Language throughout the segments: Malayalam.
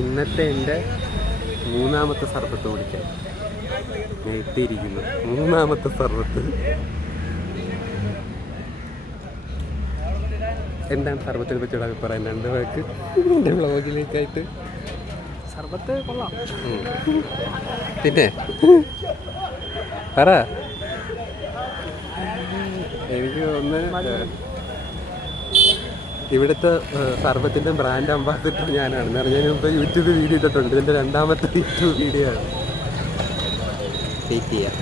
ഇന്നത്തെ എൻ്റെ മൂന്നാമത്തെ സർബത്ത് കുടിക്കാൻ എത്തിയിരിക്കുന്നു. മൂന്നാമത്തെ സർബത്ത്. എന്താണ് സർബത്തിനെ പറ്റിയുള്ള അഭിപ്രായം? 2 വാക്ക് എൻ്റെ വ്ളോഗിലേക്കായിട്ട്. സർബത്ത് കൊള്ളാം. പിന്നെ പറ. എനിക്ക് തോന്നുന്നു ഇവിടുത്തെ സർബത്തിൻ്റെ ബ്രാൻഡ് അംബാസിഡർ ഞാനാണ്. ഞാൻ മുമ്പ് യൂട്യൂബ് വീഡിയോ ഇട്ടിട്ടുണ്ട്. ഇതിൻ്റെ 2ാമത്തെ യൂട്യൂബ് വീഡിയോ ആണ്. വെയിറ്റ് ചെയ്യാം.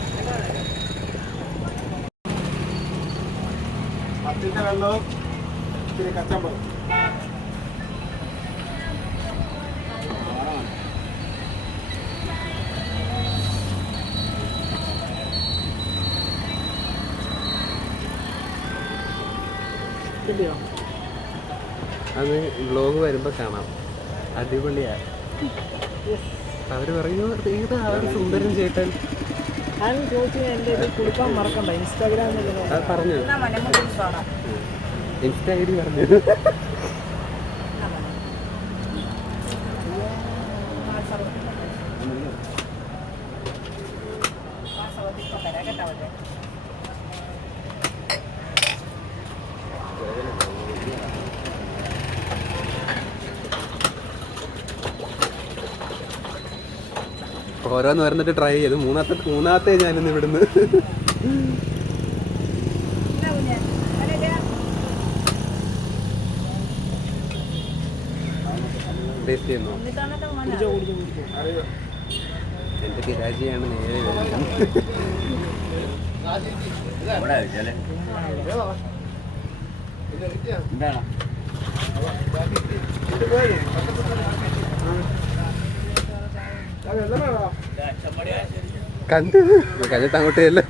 അത് വ്ലോഗ് വരുമ്പോൾ കാണാം. അടിപൊളിയാണ്. അവർ പറയുന്നു ഏതാ ഒരു സുന്ദരൻ ചേട്ടൻ മറക്കണ്ട. ഇൻസ്റ്റാഗ്രാമിൽ പറഞ്ഞു. ഇൻസ്റ്റാ ഐ ഡി പറഞ്ഞു. ഓരോന്ന് വരുന്നിട്ട് ട്രൈ ചെയ്തു. മൂന്നാമത്തെ ഞാനിന്ന് ഇവിടുന്ന് ടേസ്റ്റ് ചെയ്യുന്നു. എൻ്റെ കിരാജിയാണ് നേരെ വരുന്നത്. കണ്ടു കണ്ടിട്ട് അങ്ങോട്ടേയല്ലോ.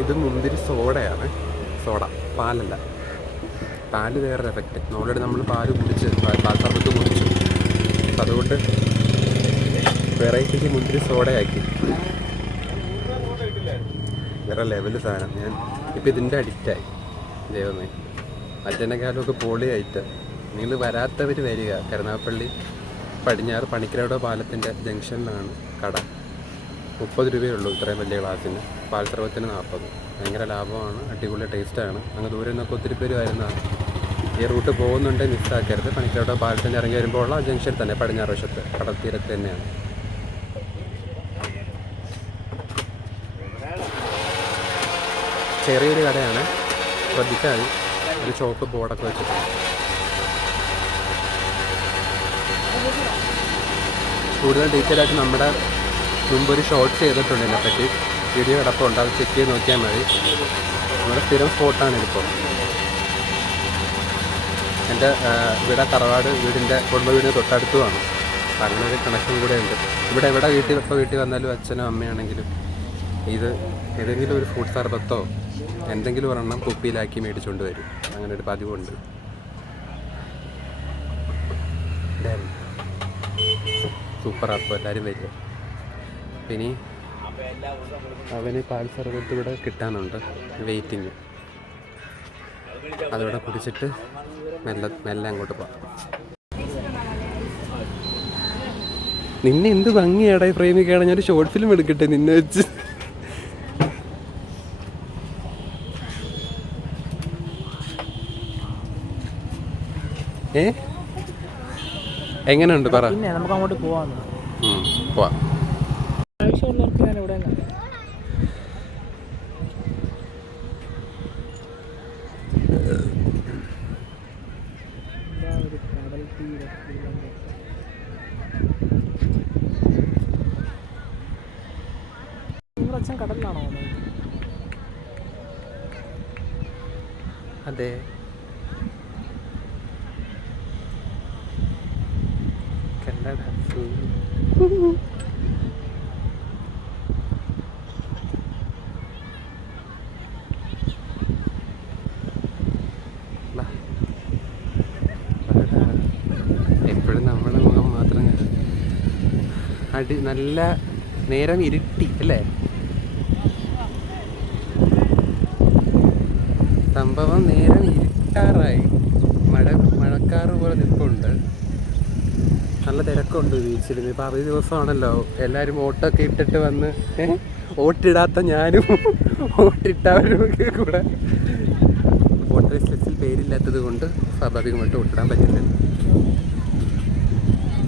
ഇത് മുന്തിരി സോഡയാണ്. സോഡ, പാലല്ല. പാല് വേറൊരു എഫക്റ്റ്. ഓൾറെഡി നമ്മൾ പാല് കുടിച്ച് പാൽ സർബത്ത് കുടിച്ചു. അതുകൊണ്ട് വെറൈറ്റിക്ക് മുന്തിരി സോഡയാക്കി. വേറെ ലെവല് സാധനം. ഞാൻ ഇപ്പം ഇതിൻ്റെ അഡിക്റ്റായി. ദൈവമേ, അച്ഛനെക്കാലമൊക്കെ പൊളിയായിട്ട്. നിങ്ങൾ വരാത്തവർ വരിക. കരുനാഗപ്പള്ളി പടിഞ്ഞാറ് പണിക്കരോട് പാലത്തിൻ്റെ ജംഗ്ഷനിലാണ് കട. 30 രൂപയേ ഉള്ളൂ ഇത്രയും വലിയ ഗ്ലാസ്സിന്. പാൽ സർബത്തിന് 40. ഭയങ്കര ലാഭമാണ്. അടിപൊളി ടേസ്റ്റാണ്. അങ്ങ് ദൂരെ നിന്നൊക്കെ ഒത്തിരി പേര് വരുന്നതാണ്. ഈ റൂട്ട് പോകുന്നുണ്ടെങ്കിൽ മിസ്സാക്കരുത്. പണിക്കരോട് പാലത്തിൻ്റെ ഇറങ്ങി വരുമ്പോൾ ഉള്ള ജംഗ്ഷനിൽ തന്നെ, പടിഞ്ഞാറ് വശത്ത് കടൽത്തീരത്ത് തന്നെയാണ്. ചെറിയൊരു കടയാണ്. ശ്രദ്ധിച്ചാൽ ഒരു ഷോപ്പ് ബോർഡൊക്കെ വെച്ചിട്ടുണ്ട്. കൂടുതൽ ഡീറ്റെയിൽ ആയിട്ട് നമ്മുടെ മുമ്പൊരു ഷോർട്ട് ചെയ്തിട്ടുണ്ട് ഇതിനെപ്പറ്റി. വീഡിയോ കിടപ്പുണ്ട്. അത് ചെക്ക് ചെയ്ത് നോക്കിയാൽ മതി. നമ്മുടെ സ്ഥിരം സ്പോട്ടാണിതിപ്പോൾ. എൻ്റെ ഇവിടെ തറവാട് വീടിൻ്റെ കുടുംബ വീടിന് തൊട്ടടുത്തുമാണ്. അങ്ങനെ ഒരു കണക്ഷൻ കൂടെ ഉണ്ട്. ഇവിടെ വീട്ടിൽ വന്നാലും അച്ഛനോ അമ്മയാണെങ്കിലും ഇത് ഏതെങ്കിലും ഒരു ഫ്രൂട്ട് സർബത്തോ എന്തെങ്കിലും ഒരെണ്ണം കുപ്പിയിലാക്കി മേടിച്ചുകൊണ്ട് വരും. അങ്ങനെ ഒരു പതിവുണ്ട്. സൂപ്പർ. അപ്പോൾ എല്ലാവരും വരിക. പിന്നെ അവന് പാൽ സർബത്ത് ഇവിടെ കിട്ടാനുണ്ട്. വെയിറ്റിങ്. അതോടെ കുടിച്ചിട്ട് മെല്ലെ അങ്ങോട്ട് പോവാം. നിന്നെ എന്ത് ഭംഗിയാടാ പ്രേമിക്കുകയാണ്. ഞാനൊരു ഷോർട്ട് ഫിലിം എടുക്കട്ടെ നിന്നെ വെച്ച്. എങ്ങനെയുണ്ട് പറ. നമുക്ക് അങ്ങോട്ട് പോവാം. ആവശ്യമുള്ളവർക്ക് ഞാൻ ഇവിടെ അച്ഛൻ കടലിലാണോ? അതെ. നല്ല നേരം ഇരുട്ടി അല്ലേ? സംഭവം നേരം ഇരുട്ടാറായി. മഴക്കാറ് പോലെ നിൽപ്പുണ്ട്. നല്ല തിരക്കുണ്ട് ബീച്ചിൽ. ഇപ്പം അവധി ദിവസമാണല്ലോ, എല്ലാവരും ഓട്ടൊക്കെ ഇട്ടിട്ട് വന്ന് ഓട്ടിടാത്ത ഞാനും ഓട്ടിട്ടവരും ഒക്കെ കൂടെ. വോട്ടേഴ്സ് ലിസ്റ്റിൽ പേരില്ലാത്തത് കൊണ്ട് സ്വാഭാവികമായിട്ട് ഓട്ടിടാൻ പറ്റില്ല.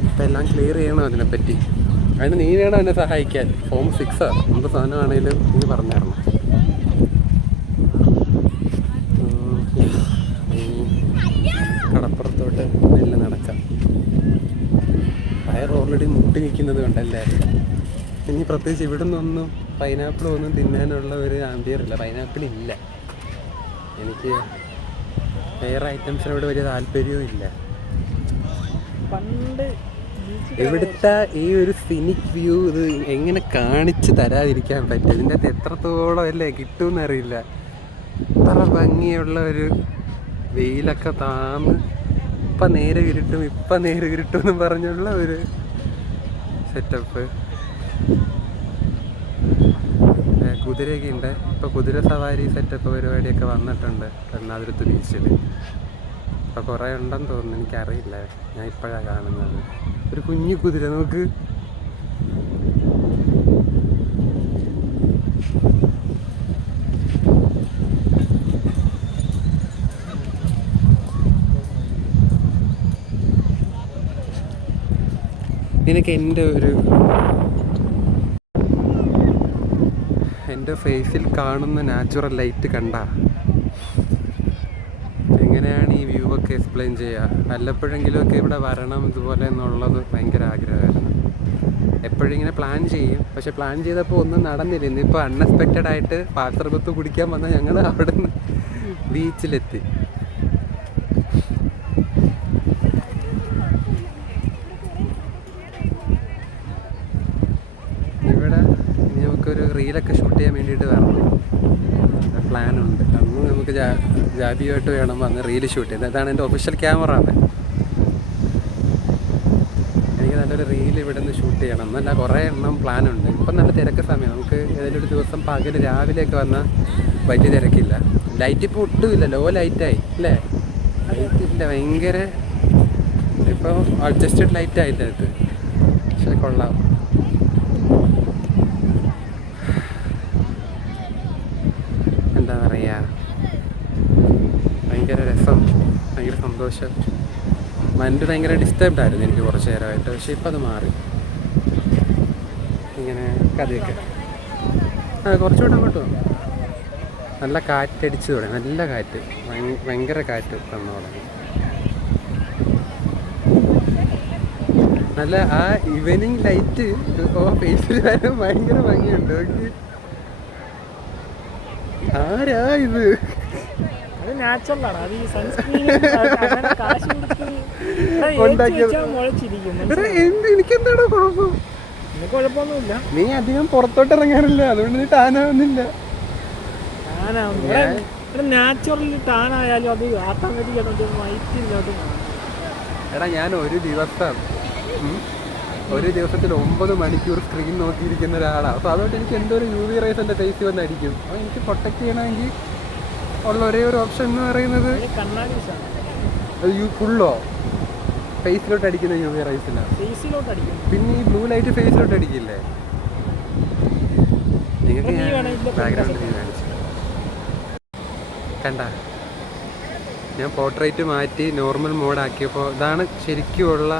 അപ്പം എല്ലാം ക്ലിയർ ചെയ്യണം അതിനെപ്പറ്റി. അതിന് നീ വേണം എന്നെ സഹായിക്കാൻ. ഫോം 6 എന്ത് സാധനമാണേലും നീ പറഞ്ഞു തരണം. കടപ്പുറത്തോട്ട് മെല്ലെ നടക്കാം. പയർ ഓൾറെഡി മുട്ടി നിൽക്കുന്നത് കണ്ടല്ലേ. ഇനി പ്രത്യേകിച്ച് ഇവിടെ നിന്നൊന്നും പൈനാപ്പിളൊന്നും തിന്നാനുള്ള ഒരു ആംബിയറില്ല. പൈനാപ്പിൾ ഇല്ല. എനിക്ക് വേറെ ഐറ്റംസിനോട് വലിയ താല്പര്യവും ഇല്ല. പണ്ട് ഇവിടുത്തെ ഈ ഒരു സിനിക് വ്യൂ ഇത് എങ്ങനെ കാണിച്ച് തരാതിരിക്കാൻ പറ്റും? ഇതിൻ്റെ അകത്ത് എത്രത്തോളം അല്ലേ കിട്ടുമെന്നറിയില്ല. ഇത്ര ഭംഗിയുള്ള ഒരു വെയിലൊക്കെ താന്ന് ഇപ്പം നേരെ ഇരുട്ടും എന്നും പറഞ്ഞുള്ള ഒരു സെറ്റപ്പ്. കുതിരയൊക്കെ ഉണ്ട്. ഇപ്പോൾ കുതിര സവാരി സെറ്റപ്പ് പരിപാടിയൊക്കെ വന്നിട്ടുണ്ട് കരുണാതുരത്ത് ബീച്ചിൽ. ഇപ്പോൾ കുറേ ഉണ്ടെന്ന് തോന്നുന്നു, എനിക്കറിയില്ല. ഞാൻ ഇപ്പോഴാണ് കാണുന്നത്. ഒരു കുഞ്ഞു കുതിര നോക്ക്. നിനക്ക് എൻ്റെ ഫേസിൽ കാണുന്ന നാച്ചുറൽ ലൈറ്റ് കണ്ട എങ്ങനെയാണ് ഈ വ്യൂ ഒക്കെ എക്സ്പ്ലെയിൻ ചെയ്യുക? വല്ലപ്പോഴെങ്കിലുമൊക്കെ ഇവിടെ വരണം ഇതുപോലെ എന്നുള്ളത് ഭയങ്കര ആഗ്രഹമായിരുന്നു. എപ്പോഴും ഇങ്ങനെ പ്ലാൻ ചെയ്യും, പക്ഷെ പ്ലാൻ ചെയ്തപ്പോൾ ഒന്നും നടന്നില്ല. ഇന്നിപ്പോൾ അൺഎക്സ്പെക്റ്റഡ് ആയിട്ട് പാത്രപത്ത് കുടിക്കാൻ വന്ന ഞങ്ങൾ അവിടെ നിന്ന് ബീച്ചിലെത്തി. ഇവിടെ ഇനി നമുക്കൊരു റീലൊക്കെ ഷൂട്ട് ചെയ്യാൻ വേണ്ടിയിട്ട് വരണം. പ്ലാനുണ്ട്. അന്ന് നമുക്ക് ജാബിയായിട്ട് വേണം വന്ന് റീല് ഷൂട്ട് ചെയ്യുന്നത്. അതാണ് എൻ്റെ ഒഫീഷ്യൽ ക്യാമറ. എനിക്ക് നല്ലൊരു റീല് ഇവിടെ നിന്ന് ഷൂട്ട് ചെയ്യണം. എന്നല്ല കുറേ എണ്ണം പ്ലാനുണ്ട്. ഇപ്പം നല്ല തിരക്ക് സമയം. നമുക്ക് ഏതെങ്കിലും ഒരു ദിവസം പകൽ രാവിലെയൊക്കെ വന്നാൽ വലിയ തിരക്കില്ല. ലൈറ്റ് ഇപ്പോൾ ഒട്ടുമില്ല, ലോ ലൈറ്റായി അല്ലേ? ലൈറ്റ് ഇല്ല, ഭയങ്കര ഇപ്പോൾ അഡ്ജസ്റ്റഡ് ലൈറ്റ് ആയില്ല അത്. പക്ഷേ കൊള്ളാം. എന്താ പറയുക, ഭയങ്കര രസം, ഭയങ്കര സന്തോഷം. മൈൻഡ് ഭയങ്കര ഡിസ്റ്റർബ്ഡ് ആയിരുന്നു എനിക്ക് കുറച്ച് നേരമായിട്ട്. പക്ഷേ ഇപ്പം അത് മാറി. ഇങ്ങനെ കഥയൊക്കെ കുറച്ചുകൂടെ അങ്ങോട്ട് വന്നു. നല്ല കാറ്റടിച്ച് തുടങ്ങി. നല്ല കാറ്റ്, ഭയങ്കര കാറ്റ് തന്നു തുടങ്ങി. നല്ല ആ ഈവനിങ് ലൈറ്റ് ഫേസിൽ വരാൻ ഭയങ്കര ഭംഗിയുണ്ട്. നോക്കി, ആരാ ഇത്? അത് നാച്ചുറലാണ്. അത് ഈ സൺസ്ക്രീൻ എനിക്കെന്താണോ കുഴപ്പം? കുഴപ്പമൊന്നുമില്ല. നീ അധികം പുറത്തോട്ട് ഇറങ്ങാറില്ല, അതുകൊണ്ട് നീ ടാനാവുന്നില്ല. നാച്ചുറൽ ടാൻ ആയാലും അത് ഓട്ടോമാറ്റിക് വൈറ്റിലോട്ട്. എടാ, ഞാൻ ഒരു ദിവസത്തിൽ 9 മണിക്കൂർ സ്ക്രീൻ നോക്കിയിരിക്കുന്ന ഒരാളാണ്. അപ്പോൾ അതുകൊണ്ട് എനിക്ക് എന്തോ ഒരു UV റേസ് എൻ്റെ ഫേസിൽ വന്നടിക്കും. അപ്പോൾ എനിക്ക് പ്രൊട്ടക്റ്റ് ചെയ്യണമെങ്കിൽ ഉള്ള ഒരേ ഒരു ഓപ്ഷൻ എന്ന് പറയുന്നത് ഫുള്ളോ ഫേസിലോട്ട് അടിക്കുന്ന UV റേസില്ല. പിന്നെ ഈ ബ്ലൂ ലൈറ്റ് ഫേസിലോട്ട് അടിക്കില്ലേ? നിങ്ങൾക്ക് ബാക്ക്ഗ്രൗണ്ട് കാണിച്ചു കണ്ട. ഞാൻ പോർട്രേറ്റ് മാറ്റി നോർമൽ മോഡാക്കിയപ്പോൾ ഇതാണ് ശരിക്കുമുള്ള